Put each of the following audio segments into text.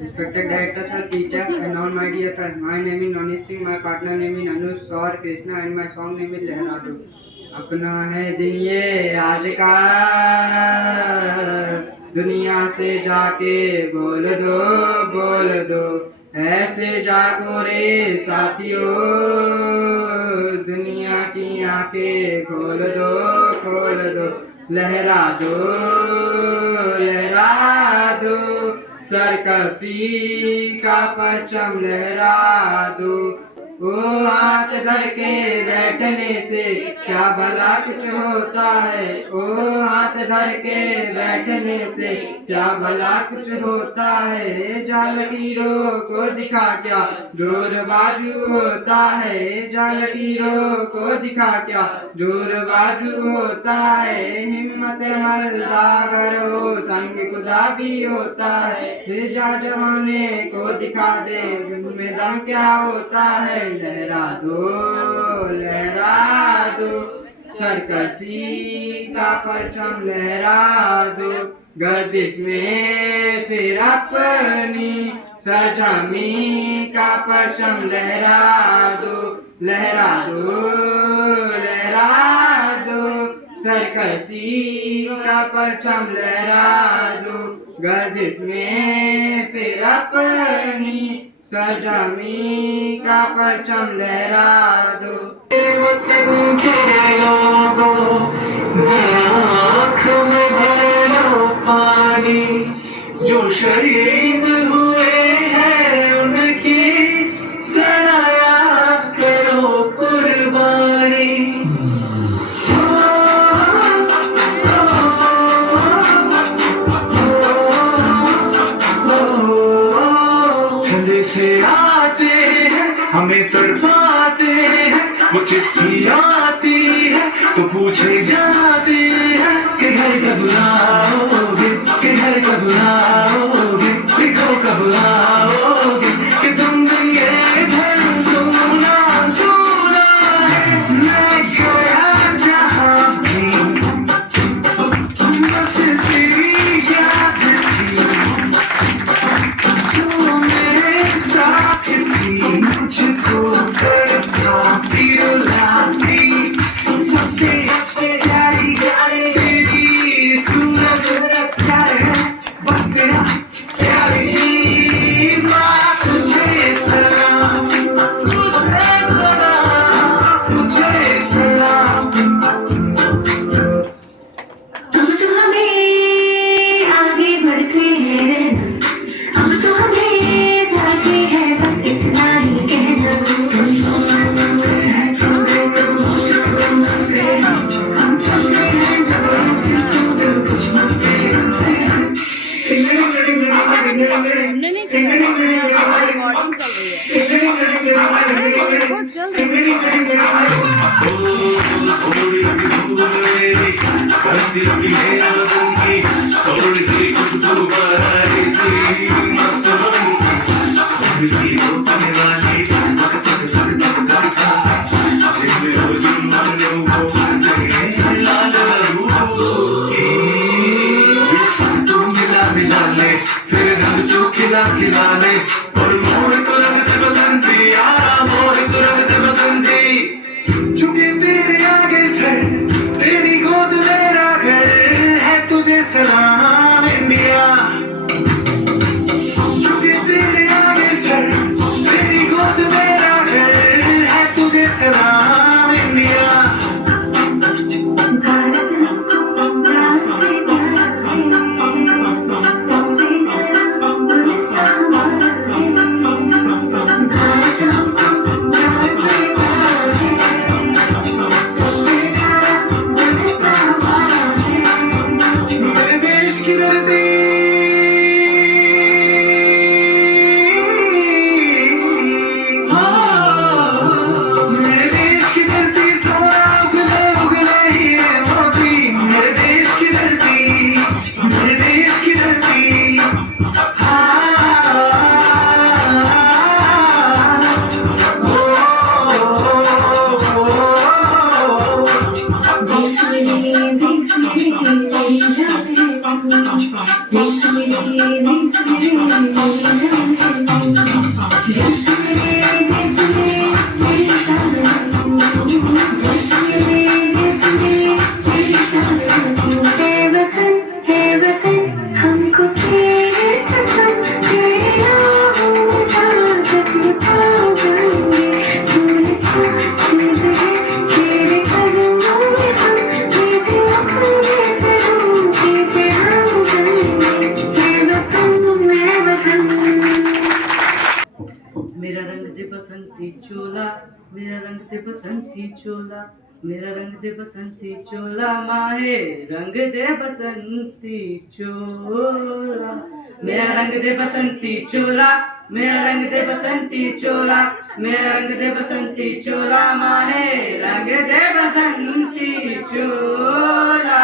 Respected director sir, teachers, and all my dear friends. My name is Noni Singh, my partner name is Anush Saur Krishna, and my song name is Lehra Do. अपना है दिन ये आज का, दुनिया से जाके बोल दो, ऐसे जागो रे साथियों, दुनिया की आंखें खोल दो, लहरा दो, सरकसी का परचम लहरा दो। ओ हाथ धर के बैठने से क्या भला कुछ होता है, ओ हाथ धर के बैठने से क्या भला कुछ होता है। जालगीरों को दिखा क्या जोर बाजू होता है, जालगीरों को दिखा क्या जोर बाजू होता है। हिम्मत मलदा करो संग खुदा भी होता है, जा जमाने को दिखा दे में दम क्या होता है। लहरा दो, सरकसी का परचम लहरा दो। गर्दिश में फिर अपनी सरजमी का परचम लहरा दो, सरकसी का परचम लहरा दो। गर्दिश में फिर अपनी सरजमी का परचम लहरा दो। वतन के लोगों जरा आँख में भरो पानी, जो शहीद हुए हैं उनकी जरा याद करो कुर्बानी। से आते हैं हमें तड़पाते हैं, वो चिट्ठी आती है तो पूछे जाते हैं कि घर कब आओगे, कि घर कब आओगे, लिखो कब आओगे, कि तुम ये घर सुना है। मैं गया जहाँ भी बस तेरी याद थी, मुझको तड़पाती रुलाती, सबसे प्यारी तेरी सूरत लगता है, बस तेरा प्यारी बात। तुझे सलाम, तुझे सलाम। अब तो हमें आगे बढ़ते हैं, अब तो हमें साथे है बस इतना ही कहना। नहीं रिकॉर्डिंग चल रही है बहुत खिलाने और मोर तो रंगते बसंती, यारा मोर तो रंगते बसंती। चुके तेरे आगे से तेरी गोद मेरा घर है, तुझे सलाम इंडिया। चुके तेरे आगे से तेरी गोद मेरा घर है, तुझे सलाम इंडिया। This दे बसंती चोला, मेरा रंग दे बसंती चोला, मेरा रंग दे बसंती चोला, माहे रंग दे बसंती चोला, मेरा रंग दे बसंती चोला, मेरा रंग दे बसंती चोला, मेरा रंग दे बसंती चोला, माहे रंग दे बसंती चोला।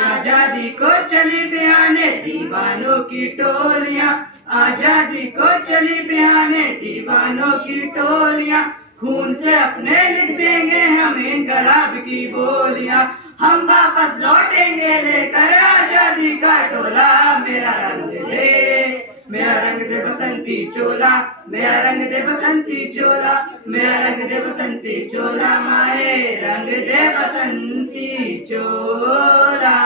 आजादी को चली बयाने दीवानों की टोलियां, आजादी को चली बयाने दीवानों की टोलियां, खून से अपने लिख देंगे हम इनकलाब की बोलियां, हम वापस लौटेंगे लेकर आजादी का टोला, मेरा रंग दे, मेरा रंग दे बसंती चोला, मेरा रंग दे बसंती चोला, मेरा रंग दे बसंती चोला, माए रंग दे बसंती चोला।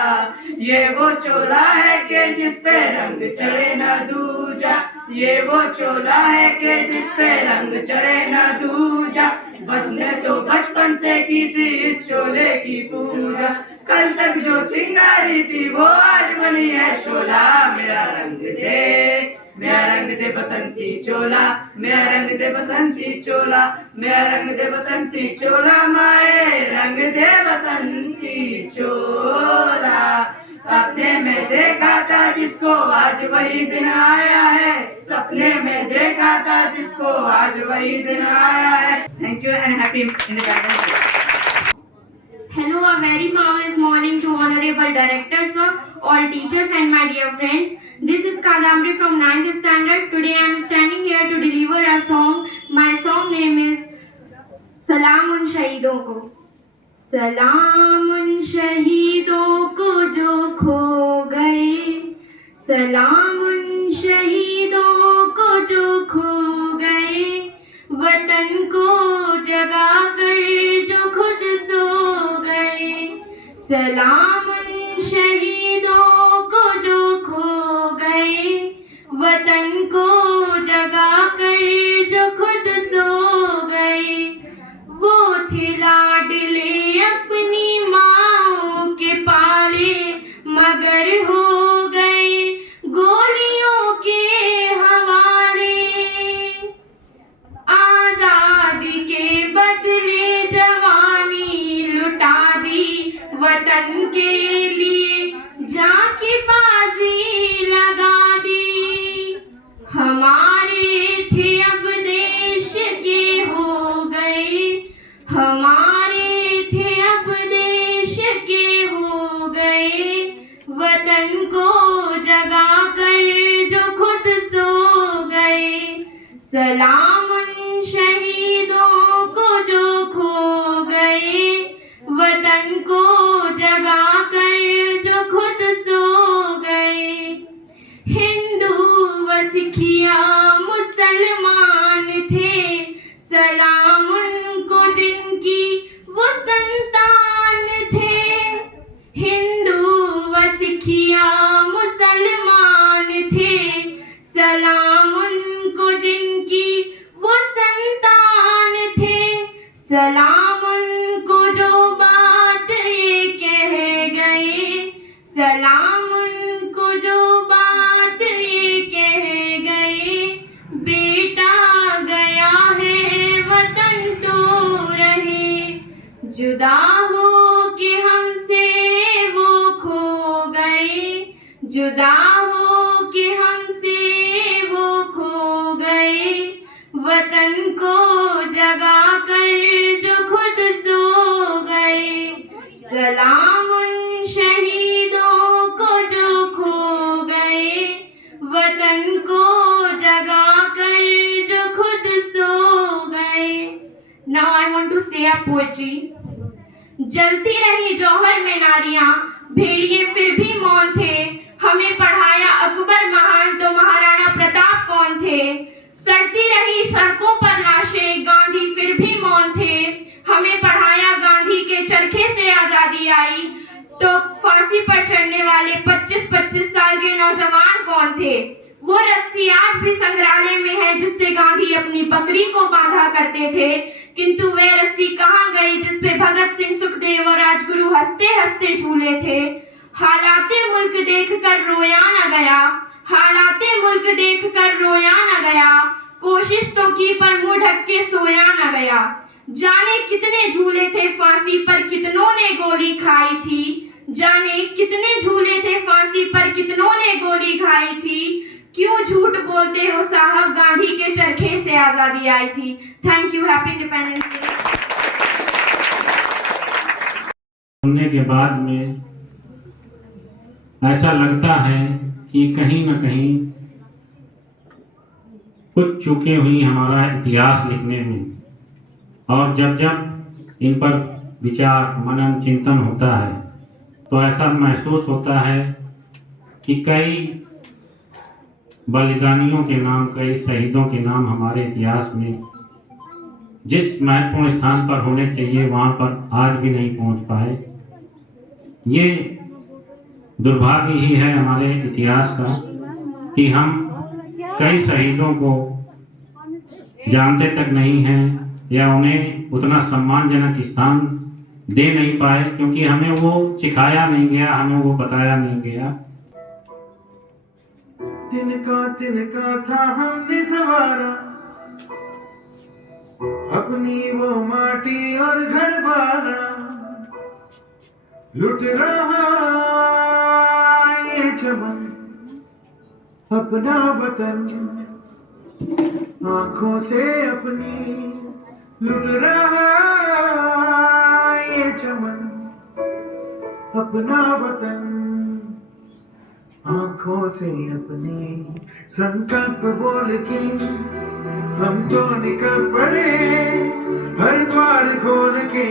ये वो चोला है कि जिस पे रंग चढ़े न दूजा, ये वो चोला है कि जिस पे रंग चढ़े न दूजा, बचने तो बचपन से की थी इस चोले की पूजा, कल तक जो चिंगारी थी वो आज बनी है शोला, मेरा रंग दे, मेरा रंग दे बसंती चोला, मेरा रंग दे बसंती चोला, मेरा रंग दे बसंती चोला, माए रंग दे बसंती चोला। सपने में देखा था जिसको आज वही दिन आया है, सपने में देखा था जिसको आज वही दिन आया है। Thank you and happy independence day. Hello, a very marvelous morning to Honorable Director Sir, all teachers and my dear friends. This is Kadamri from 9th standard. Today I am standing here to deliver a song. My song name is Salam उन शहीदों को। सलाम उन शहीदों को जो खो गए, सलाम उन शहीदों को जो खो गए, वतन को जगा कर जो खुद सो गए, सलाम उन शहीदों को जो खो गए, वतन को जगा कर जो खुद सो गए, वो थे लाडले अपनी माँओं के पाले, मगर हो गए गोलियों के हवाले, आजादी के बदले जवानी लुटा दी, वतन के लिए जान की बाजी लगा दी, हमारे थे अब देश के हो गए, हमारे थे अब देश के हो गए, वतन को जगा कर जो खुद सो गए, सलाम उन शहीदों को जो खो गए, वतन को जगा कर जो खुद सो गए, हिंदू व सिखिया मुसलमान थे, सलाम उनको जिनकी वो संतान थे, हिंदू व सिखिया मुसलमान थे, सलाम उनको जिनकी वो संतान थे, सलाम उनको जो बात ये कह गए, सलाम उनको जो बात ये कह गए, बेटा गया है वतन तो रहे, जुदा हो के हमसे वो खो गए, जुदा हो के हमसे वो खो गए, वतन को जगा कर जो खुद सो गए, सलाम उन शहीदों को जो खो गए, वतन को जगा कर जो खुद सो गए। Now I want to say a poetry. जलती रही जौहर में नारियां, भेड़िए फिर भी मौन थे, हमें पढ़ाया अकबर महान तो महाराणा प्रताप कौन थे, सड़ती रही सड़कों पर लाशें, गांधी फिर भी मौन थे, हमें पढ़ाया गांधी के चरखे से आजादी आई, तो फांसी पर चढ़ने वाले 25-25 साल के नौजवान कौन थे, वो रस्सी आज भी संग्रहालय में है जिससे गांधी अपनी बकरी को बांधा करते थे, किंतु वह रस्सी कहाँ गई जिस पे भगत सिंह, सुखदेव और राजगुरु हंसते हंसते झूले थे। हालाते मुल्क देखकर रोया न गया, हालाते मुल्क देखकर रोया न गया, कोशिश तो की पर मुंह ढक के सोया न गया। जाने कितने झूले थे फांसी पर कितनों ने गोली खाई थी। जाने कितने झूले थे फांसी पर कितनों ने गोली खाई थी। क्यों झूठ बोलते हो साहब, गांधी के चरखे से आजादी आई थी। Thank you. Happy independence day. सुनने के बाद में ऐसा लगता है कि कहीं न कहीं कुछ चूकें हुई हमारा इतिहास लिखने में, और जब जब इन पर विचार मनन चिंतन होता है तो ऐसा महसूस होता है कि कई बलिदानियों के नाम, कई शहीदों के नाम हमारे इतिहास में जिस महत्वपूर्ण स्थान पर होने चाहिए वहाँ पर आज भी नहीं पहुँच पाए। ये दुर्भाग्य ही है हमारे इतिहास का कि हम कई शहीदों को जानते तक नहीं हैं या उन्हें उतना सम्मानजनक स्थान दे नहीं पाए, क्योंकि हमें वो सिखाया नहीं गया, हमें वो बताया नहीं गया। तिनका था हमने सवारा, अपनी वो माटी और घर बारा, लुट रहा ये चमन अपना वतन, आंखों से अपनी लुट रहा ये चमन अपना वतन, आंखों से अपनी। संकल्प बोल के हम तो निकल पड़े, हर द्वार खोल के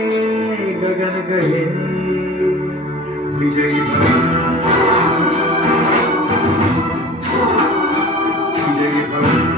गगन गए विजयी भव, विजयी भव।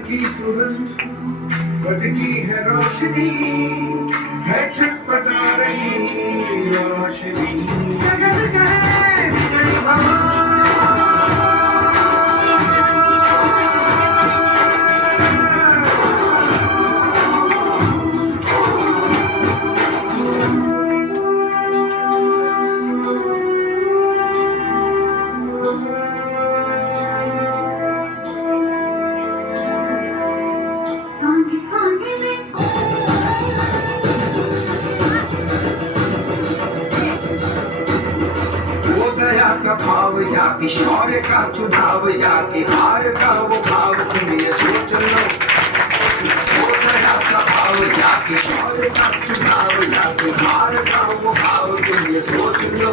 की सुगंध भटकी है रोशनी, है छटपटा रही रोशनी। गगन गए विजयी भव। का भाव या कि शौर्य का चुनाव या कि हार का वो भाव, तुम ये सोच लो। वो दया का भाव या कि शौर्य का चुनाव या कि हार का वो भाव, तुम ये सोच लो।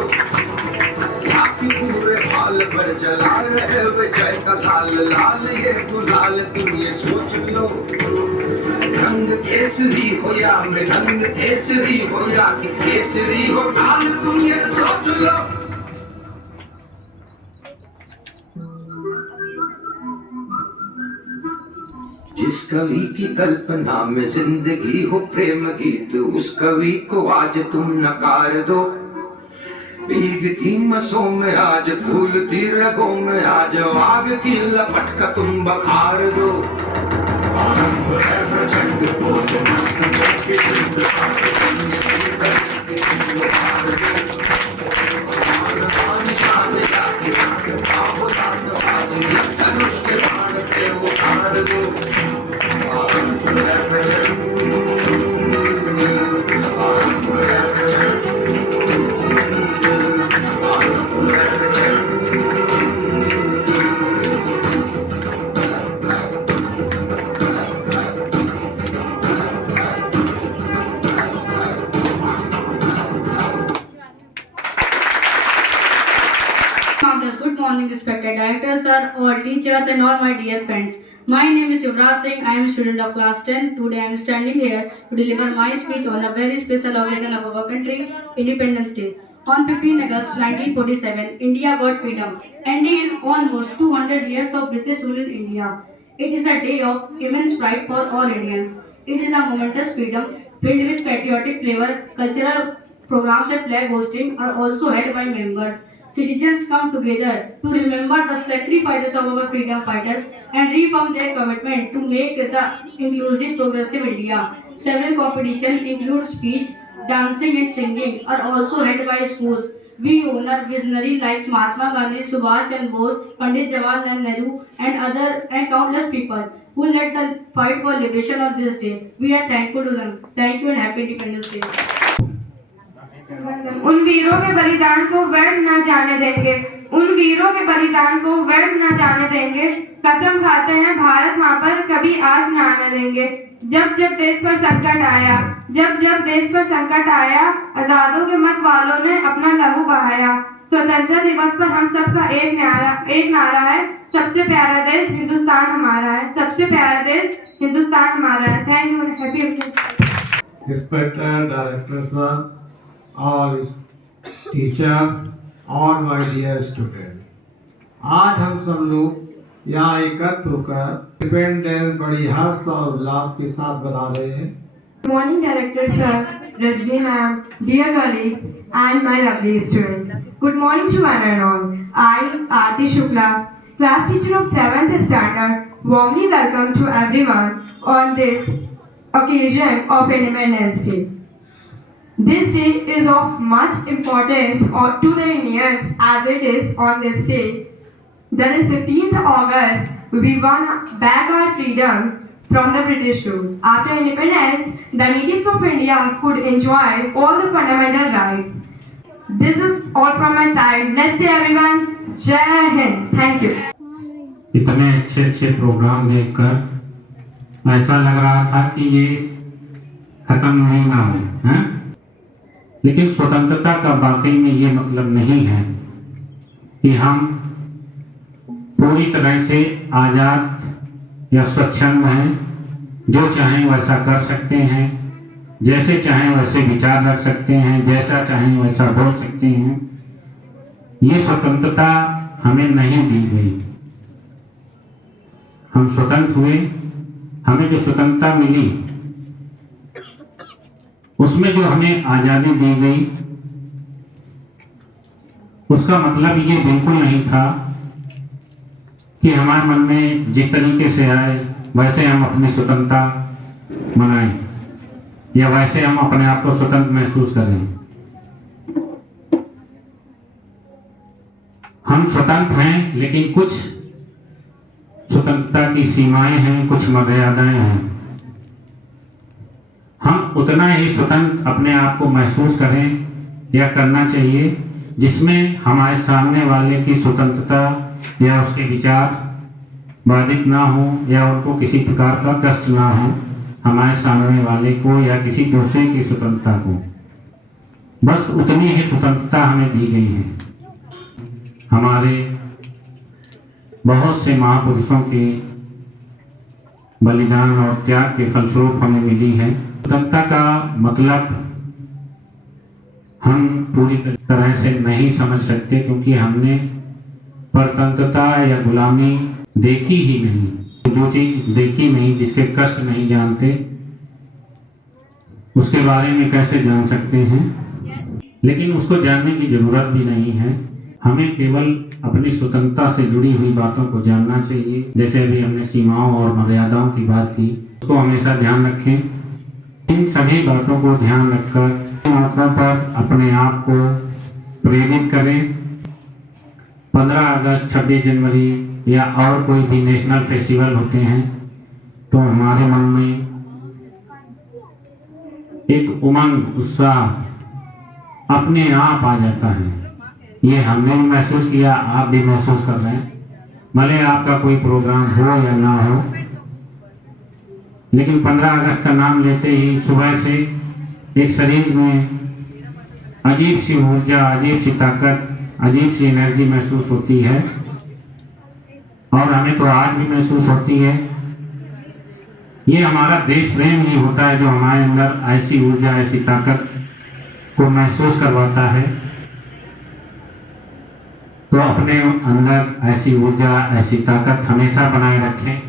या कि पूरे हाल पर जला रहे विजय का लाल लाल ये गुलाल, तुम ये सोच लो। रंग केसरी हो या मृदंग केसरी हो या कि केसरी हो लाल, तुम ये सोच लो। जिस कवि की कल्पना में जिंदगी हो प्रेम गीत, उस कवि को आज तुम नकार दो। भीगती मसों में आज फूलती रगों में आज आग की लपट का तुम बखार दो। morning, respected director, sir, all teachers, and all my dear friends. My name is Yuvraj Singh. I am a student of class 10. Today I am standing here to deliver my speech on a very special occasion of our country, Independence Day. On 15 August 1947, India got freedom, ending in almost 200 years of British rule in India. It is a day of immense pride for all Indians. It is a momentous freedom filled with patriotic flavor. Cultural programs and flag hosting are also held by members. Citizens come together to remember the sacrifices of our freedom fighters and reaffirm their commitment to make the inclusive, progressive India. Several competitions include speech, dancing and singing are also held by schools. We honor visionaries like Mahatma Gandhi, Subhash Chandra Bose, Pandit Jawaharlal Nehru and countless people who led the fight for liberation on this day. We are thankful to them. Thank you and happy Independence Day. उन वीरों के बलिदान को व्यर्थ न जाने देंगे, उन वीरों के बलिदान को व्यर्थ न जाने देंगे। कसम खाते हैं भारत माँ पर कभी आँच न आने देंगे। जब जब देश पर संकट आया, जब जब देश पर संकट आया, आजादों के मत वालों ने अपना लहू बहाया। स्वतंत्रता दिवस पर हम सबका एक नारा है, सबसे प्यारा देश हिंदुस्तान हमारा है, सबसे प्यारा देश हिंदुस्तान हमारा है। Thank you, happy Respected director sir, all teachers, all my dear students, आज हम सब लोग यहाँ एकत्र होकर इंडिपेंडेंस बड़ी हर्ष और उल्लास के साथ बना रहे हैं। Good morning, Director Sir, Rajni Ma'am, dear colleagues, and my lovely students. Good morning to one and all. I, Aarti Shukla, class teacher of 7th standard, warmly welcome to everyone on this occasion of Independence Day. This day is of much importance to the Indians as it is on this day, that is 15th August, we won back our freedom from the British rule. After independence, the natives of India could enjoy all the fundamental rights. This is all from my side. Let's say everyone, Jai Hind. Thank you. इतने अच्छे अच्छे programme देखकर ऐसा लग रहा था कि ये खत्म नहीं ना हो, हैं? लेकिन स्वतंत्रता का वाकई में ये मतलब नहीं है कि हम पूरी तरह से आज़ाद या स्वच्छंद हैं, जो चाहें वैसा कर सकते हैं, जैसे चाहें वैसे विचार रख सकते हैं, जैसा चाहें वैसा बोल सकते हैं। ये स्वतंत्रता हमें नहीं दी गई। हम स्वतंत्र हुए, हमें जो स्वतंत्रता मिली उसमें जो हमें आज़ादी दी गई, उसका मतलब ये बिल्कुल नहीं था कि हमारे मन में जिस तरीके से आए वैसे हम अपनी स्वतंत्रता मनाएं या वैसे हम अपने आप को स्वतंत्र महसूस करें। हम स्वतंत्र हैं, लेकिन कुछ स्वतंत्रता की सीमाएं हैं, कुछ मर्यादाएं हैं। हम उतना ही स्वतंत्र अपने आप को महसूस करें या करना चाहिए जिसमें हमारे सामने वाले की स्वतंत्रता या उसके विचार बाधित ना हो या उनको किसी प्रकार का कष्ट ना हो, हमारे सामने वाले को या किसी दूसरे की स्वतंत्रता को। बस उतनी ही स्वतंत्रता हमें दी गई है। हमारे बहुत से महापुरुषों के बलिदान और त्याग के फलस्वरूप हमें मिली है। स्वतंत्रता का मतलब हम पूरी तरह से नहीं समझ सकते, क्योंकि हमने परतंत्रता या गुलामी देखी ही नहीं। जो चीज देखी नहीं, जिसके कष्ट नहीं जानते, उसके बारे में कैसे जान सकते हैं। लेकिन उसको जानने की जरूरत भी नहीं है। हमें केवल अपनी स्वतंत्रता से जुड़ी हुई बातों को जानना चाहिए। जैसे अभी हमने सीमाओं और मर्यादाओं की बात की, उसको हमेशा ध्यान रखें। इन सभी बातों को ध्यान रखकर बातों पर अपने आप को प्रेरित करें। 15 अगस्त, 26 जनवरी या और कोई भी नेशनल फेस्टिवल होते हैं तो हमारे मन में एक उमंग, उत्साह अपने आप आ जाता है। ये हमने भी महसूस किया, आप भी महसूस कर रहे हैं। भले आपका कोई प्रोग्राम हो या ना हो, लेकिन 15 अगस्त का नाम लेते ही सुबह से एक शरीर में अजीब सी ऊर्जा, अजीब सी ताकत, अजीब सी एनर्जी महसूस होती है। और हमें तो आज भी महसूस होती है। ये हमारा देश प्रेम ही होता है जो हमारे अंदर ऐसी ऊर्जा, ऐसी ताकत को महसूस करवाता है। तो अपने अंदर ऐसी ऊर्जा, ऐसी ताकत हमेशा बनाए रखें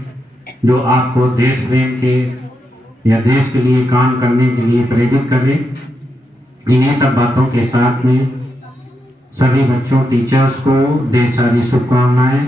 जो आपको देश प्रेम के या देश के लिए काम करने के लिए प्रेरित करे। इन्हीं सब बातों के साथ में सभी बच्चों, टीचर्स को ढेर सारी शुभकामनाएं।